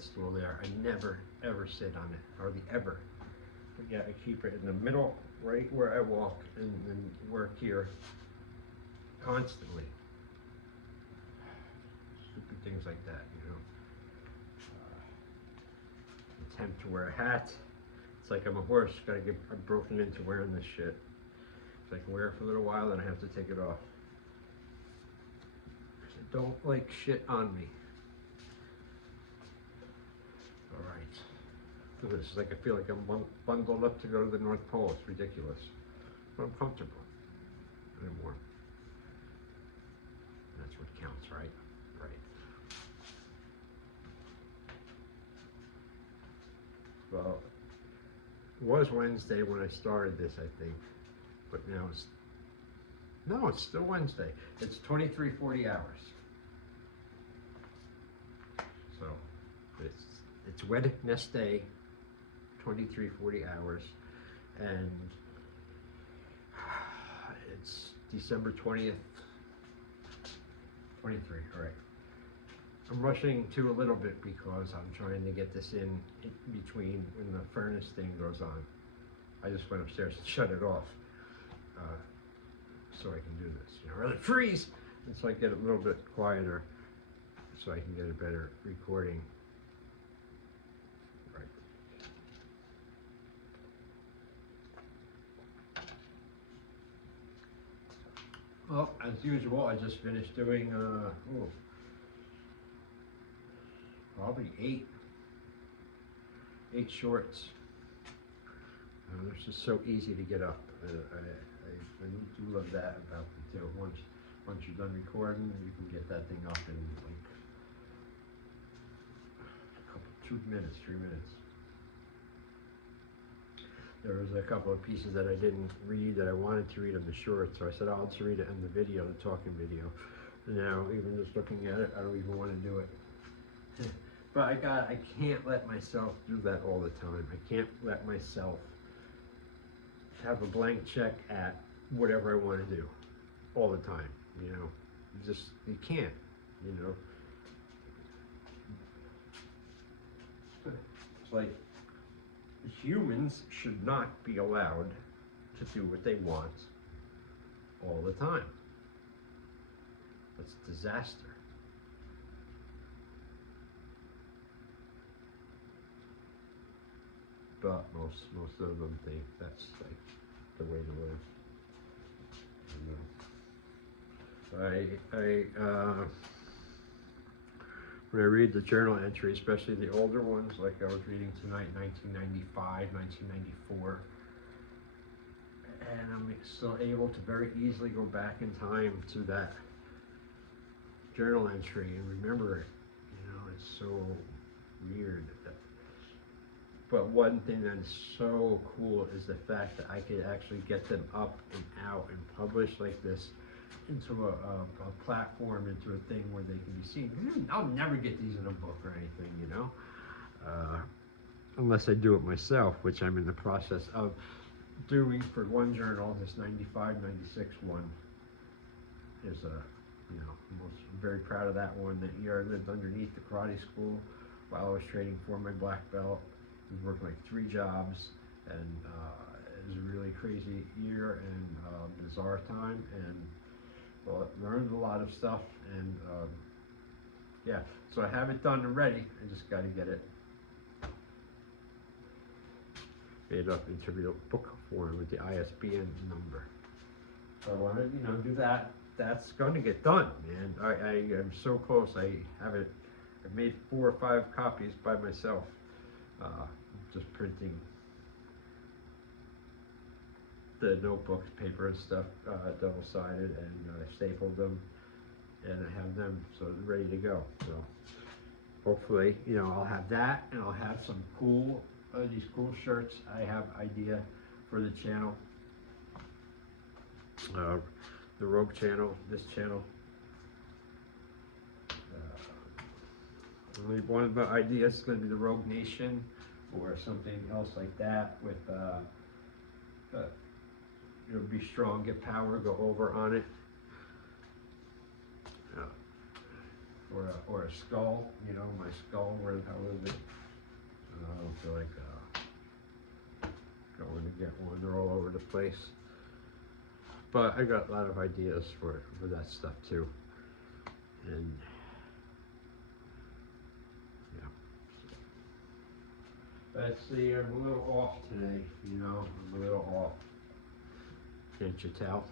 that's still there. I never ever sit on it, hardly ever. But yeah, I keep it in the middle, right where I walk and work here constantly. Stupid things like that, you know. Attempt to wear a hat. It's like I'm a horse. I'm broken into wearing this shit. So I can wear it for a little while, then I have to take it off. I don't like shit on me. All right. Look at this. It's like I feel like I'm bundled up to go to the North Pole. It's ridiculous. But I'm comfortable. And I'm warm. That's what counts, right? Right. Well, it was Wednesday when I started this, I think. But now it's still Wednesday. It's 23:40 hours. So it's Wednesday, 23:40 hours, and it's December 20th, 23. All right. I'm rushing to a little bit because I'm trying to get this in between when the furnace thing goes on. I just went upstairs and shut it off. So I can do this, you know, or it freeze, and so I get a little bit quieter, so I can get a better recording. Right. Well, as usual, I just finished doing probably eight shorts. It's just so easy to get up. I do love that about it too. Once you're done recording, you can get that thing up in like a couple, 2 minutes, 3 minutes. There was a couple of pieces that I didn't read that I wanted to read on the short, so I said, I'll just read it in the video, the talking video. Now, even just looking at it, I don't even want to do it. But I can't let myself do that all the time. I can't let myself have a blank check at whatever I want to do all the time, you know. You can't, you know. It's like humans should not be allowed to do what they want all the time. That's disaster. But most of them think that's like the way to live. When I read the journal entry, especially the older ones, like I was reading tonight, 1995, 1994, and I'm still able to very easily go back in time to that journal entry and remember it. You know, it's so weird. But one thing that's so cool is the fact that I could actually get them up and out and published like this into a platform, into a thing where they can be seen. I'll never get these in a book or anything, you know, unless I do it myself, which I'm in the process of doing for one journal. This 95, 96 one is you know, I'm very proud of that one. That year I lived underneath the karate school while I was training for my black belt. I worked like 3 jobs, and it was a really crazy year and bizarre time, and well, learned a lot of stuff, and yeah, so I have it done and ready. I just got to get it made up into real book form with the ISBN number. So I want to, you know, do that. That's going to get done, man. I am so close. I have it. I've made 4 or 5 copies by myself. Just printing the notebooks, paper and stuff, double-sided, and I stapled them, and I have them so they're ready to go. So hopefully, you know, I'll have that, and I'll have some cool, these cool shirts. I have idea for the channel, the Rogue channel, this channel. One of the ideas is going to be the Rogue Nation, or something else like that with, you know, be strong, get power, go over on it. or a skull, you know, my skull where I live in. I don't feel like going to get one. They're all over the place. But I got a lot of ideas for that stuff too. And yeah. But see, I'm a little off today, you know, I'm a little off. Can't you tell?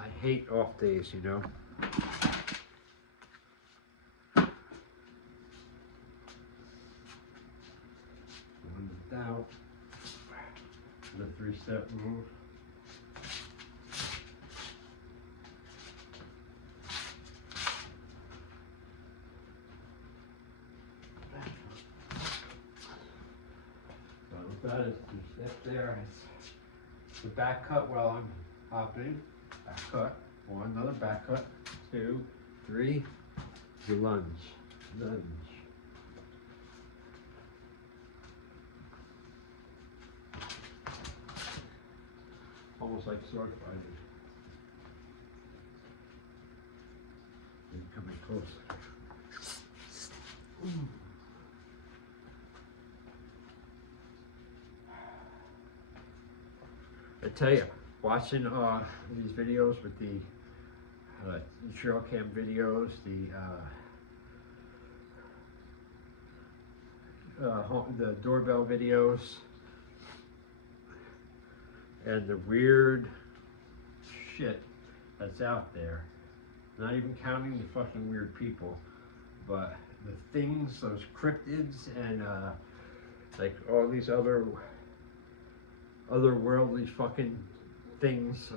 I hate off days, you know. One down, the 3-step move. So that is 2 steps there. It's the back cut while I'm hopping. Back cut. 1, another back cut. 2, 3. The lunge. Lunge. Almost like sword fighting. And coming closer. I tell you, watching these videos with the trail cam videos, the doorbell videos, and the weird shit that's out there. Not even counting the fucking weird people, but the things, those cryptids, and like all these otherworldly fucking things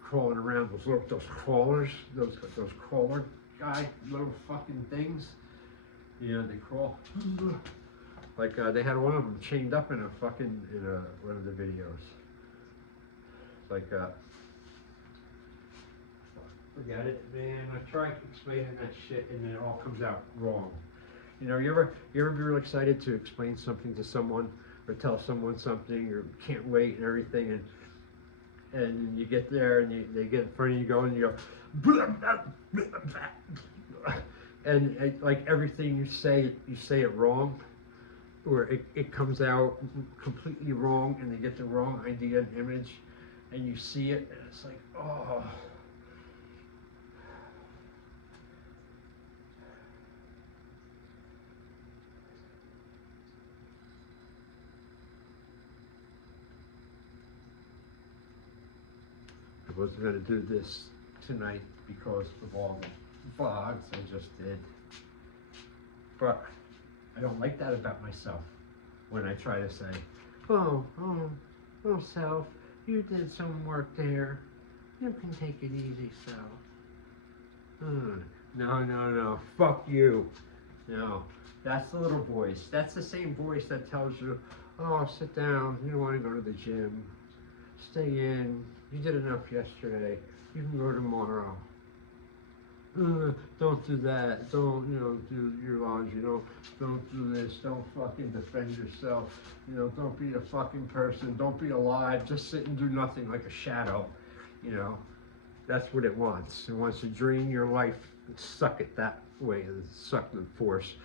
crawling around, those crawlers, those crawler guy little fucking things. You know, they crawl. Like they had one of them chained up in one of the videos. Like forget it, man. I tried explaining that shit and then it all comes out wrong. You know, you ever be real excited to explain something to someone or tell someone something or can't wait and everything, and you get there and they get in front of you and you go and like everything you say it wrong, or it comes out completely wrong and they get the wrong idea and image and you see it and it's like, oh. I wasn't going to do this tonight because of all the vlogs I just did. But I don't like that about myself when I try to say, oh, self, you did some work there. You can take it easy, self. No, fuck you. No, that's the little voice. That's the same voice that tells you, oh, sit down, you don't want to go to the gym. Stay in. You did enough yesterday. You can go tomorrow. Don't do that. Don't, do your laundry. Don't do this. Don't fucking defend yourself. Don't be a fucking person. Don't be alive. Just sit and do nothing like a shadow. That's what it wants. It wants to drain your life and suck it that way, and suck the force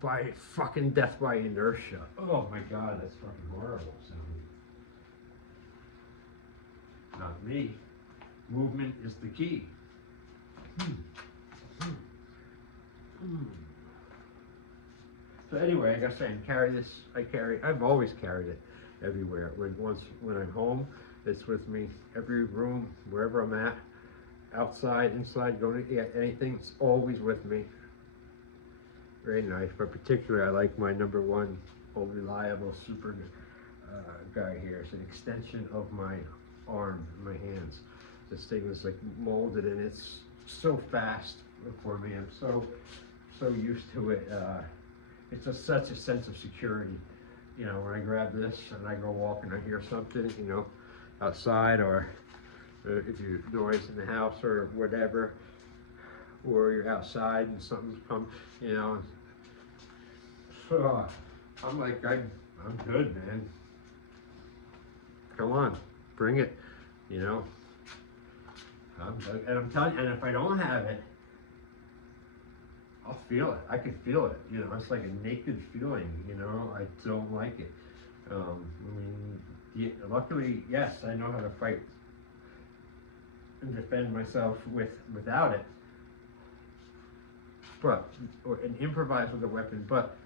by fucking death by inertia. Oh my God, that's fucking horrible sounding. Not me. Movement is the key. So anyway, like I say, I've always carried it everywhere. When I'm home, it's with me. Every room, wherever I'm at, outside, inside, going to eat, anything, it's always with me. Very nice, but particularly I like my number one, old reliable super guy here. It's an extension of my arm, my hands. This thing was like molded and it's so fast for me. I'm so so used to it. It's just such a sense of security. You know, when I grab this and I go walk and I hear something, you know, outside, or if you noise in the house or whatever, or you're outside and something's come, you know. So I'm like, I'm good, man. Come on, bring it, you know. And I'm telling you, and if I don't have it, I'll feel it. I can feel it. You know, it's like a naked feeling. You know, I don't like it. I mean, luckily, yes, I know how to fight and defend myself without it. But and improvise with a weapon. But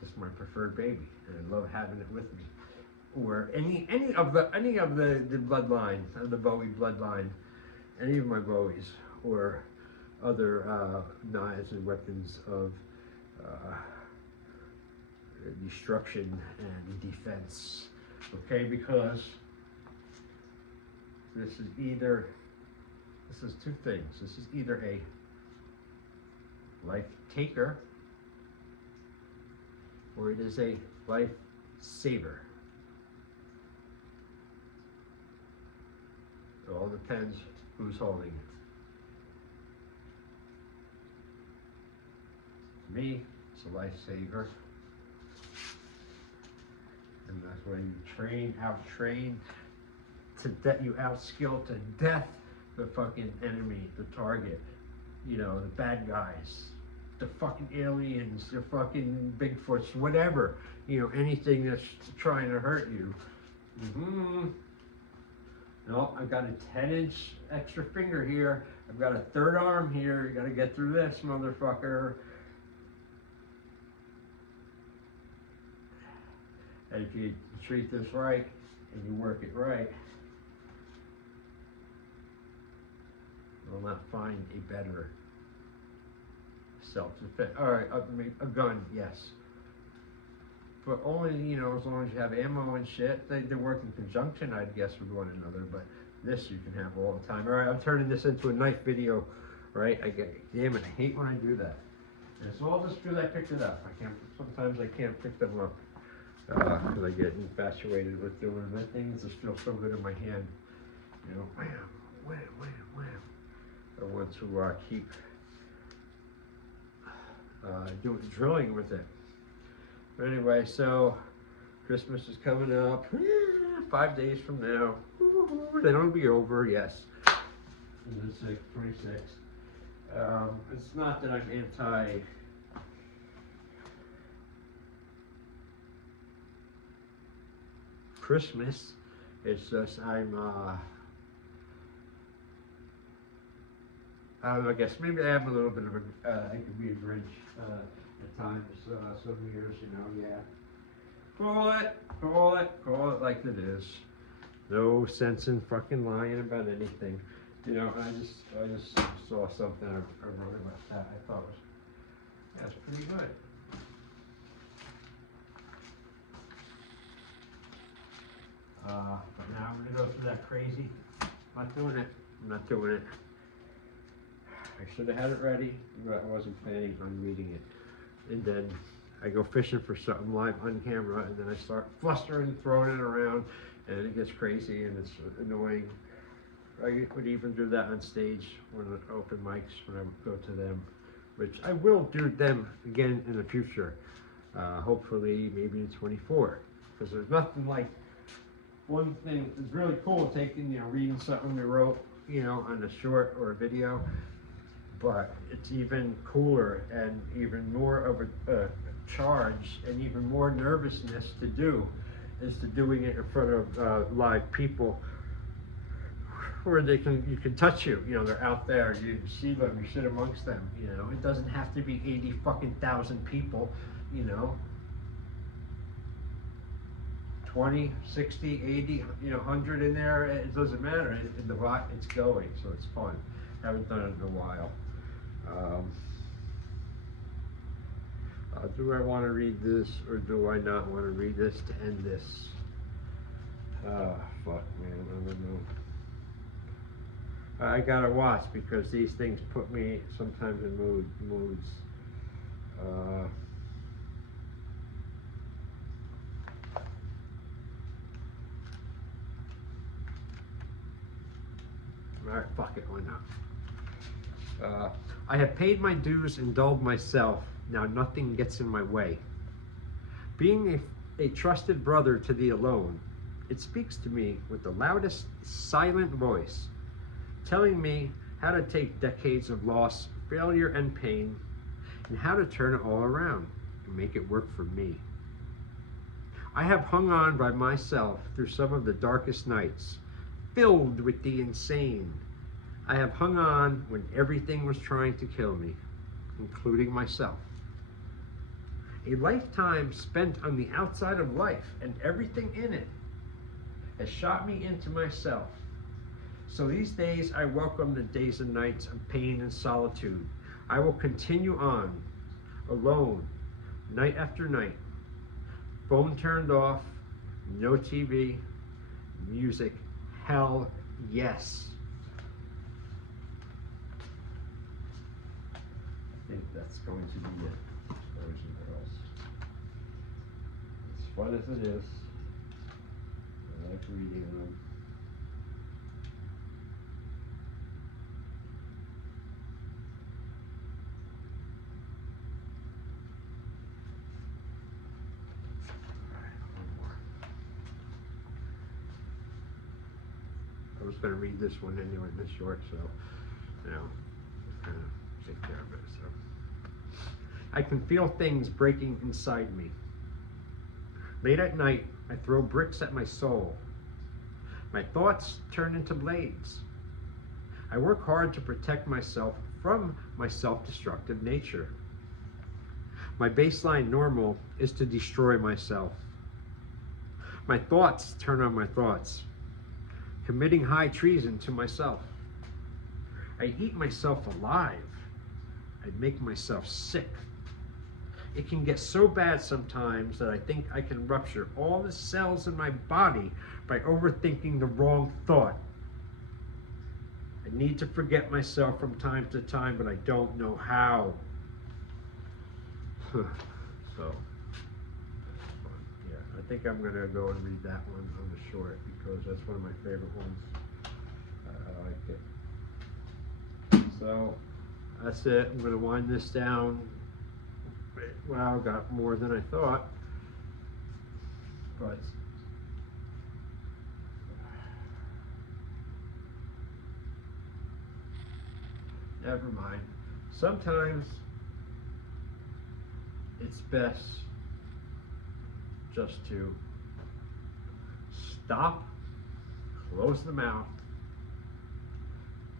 it's my preferred baby, and I love having it with me. Or any of the bloodline, the Bowie bloodline, any of my Bowies, or other knives and weapons of destruction and defense. Okay, because this is two things. This is either a life taker or it is a life saver. It all depends who's holding it. To me, it's a lifesaver. And that's why you out-train, you outskill to death the fucking enemy, the target, you know, the bad guys, the fucking aliens, the fucking Bigfoots, whatever, you know, anything that's trying to hurt you. No, I've got a 10-inch extra finger here. I've got a third arm here. You gotta get through this, motherfucker. And if you treat this right and you work it right, you'll not find a better self-defense. All right, a gun, yes. But only, you know, as long as you have ammo and shit. They work in conjunction, I'd guess, with one another. But this you can have all the time. All right, I'm turning this into a knife video, right? Damn it, I hate when I do that. And it's all just because I picked it up. Sometimes I can't pick them up because I get infatuated with doing them. That thing just feels so good in my hand. You know, wham, wham, wham, wham. I want to keep doing drilling with it. But anyway, so Christmas is coming up. 5 days from now. Then it'll be over, yes. The 26th. It's not that I'm anti Christmas. It's just I guess maybe I have a little bit of I could be a Grinch at times, some years, you know, yeah. Call it like it is. No sense in fucking lying about anything. You know, I just saw something I wrote about that. I thought that's pretty good. But now I'm gonna go through that crazy. I'm not doing it. I should have had it ready, but I wasn't planning on reading it. And then I go fishing for something live on camera, and then I start flustering, throwing it around, and it gets crazy and it's annoying. I would even do that on stage when I open mics, when I go to them, which I will do them again in the future. Hopefully, maybe in 24, because there's nothing like one thing is really cool taking, you know, reading something we wrote, you know, on a short or a video. But it's even cooler and even more of a charge and even more nervousness to do is to doing it in front of live people where you can touch you know, they're out there, you see them, you sit amongst them, you know. It doesn't have to be 80 fucking thousand people, you know. 20, 60, 80, you know, 100 in there, it doesn't matter. It's going, so it's fun. Haven't done it in a while. Do I want to read this or do I not want to read this to end this? Fuck, man, I don't know. I gotta watch because these things put me sometimes in moods. Uh, Alright, fuck it, why not? I have paid my dues and dulled myself. Now nothing gets in my way. Being a trusted brother to the alone, it speaks to me with the loudest silent voice, telling me how to take decades of loss, failure, and pain, and how to turn it all around and make it work for me. I have hung on by myself through some of the darkest nights, filled with the insane. I have hung on when everything was trying to kill me, including myself. A lifetime spent on the outside of life and everything in it has shot me into myself. So these days I welcome the days and nights of pain and solitude. I will continue on, alone, night after night. Phone turned off, no TV, music, hell yes. I think that's going to be it, boys and girls. As fun as it is, I like reading them. I was going to read this one anyway, this short, so now kind of take care of it. So I can feel things breaking inside me. Late at night, I throw bricks at my soul. My thoughts turn into blades. I work hard to protect myself from my self-destructive nature. My baseline normal is to destroy myself. My thoughts turn on my thoughts, committing high treason to myself. I eat myself alive. I make myself sick. It can get so bad sometimes that I think I can rupture all the cells in my body by overthinking the wrong thought. I need to forget myself from time to time, but I don't know how. So, yeah, I think I'm gonna go and read that one on the short because that's one of my favorite ones. I like it. So, that's it. I'm gonna wind this down. Wow, got more than I thought. But never mind. Sometimes it's best just to stop, close the mouth,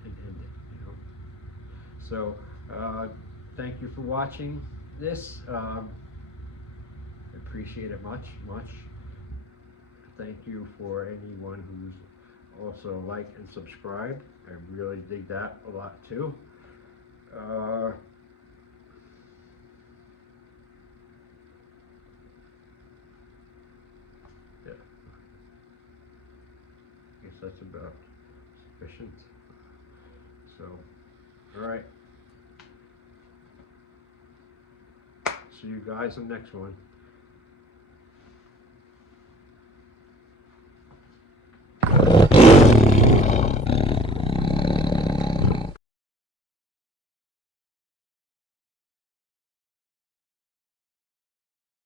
and end it, you know. So, thank you for watching this. I appreciate it much. Thank you for anyone who's also liked and subscribed. I really dig that a lot too. Yeah. I guess that's about sufficient. So, all right. See you guys in the next one.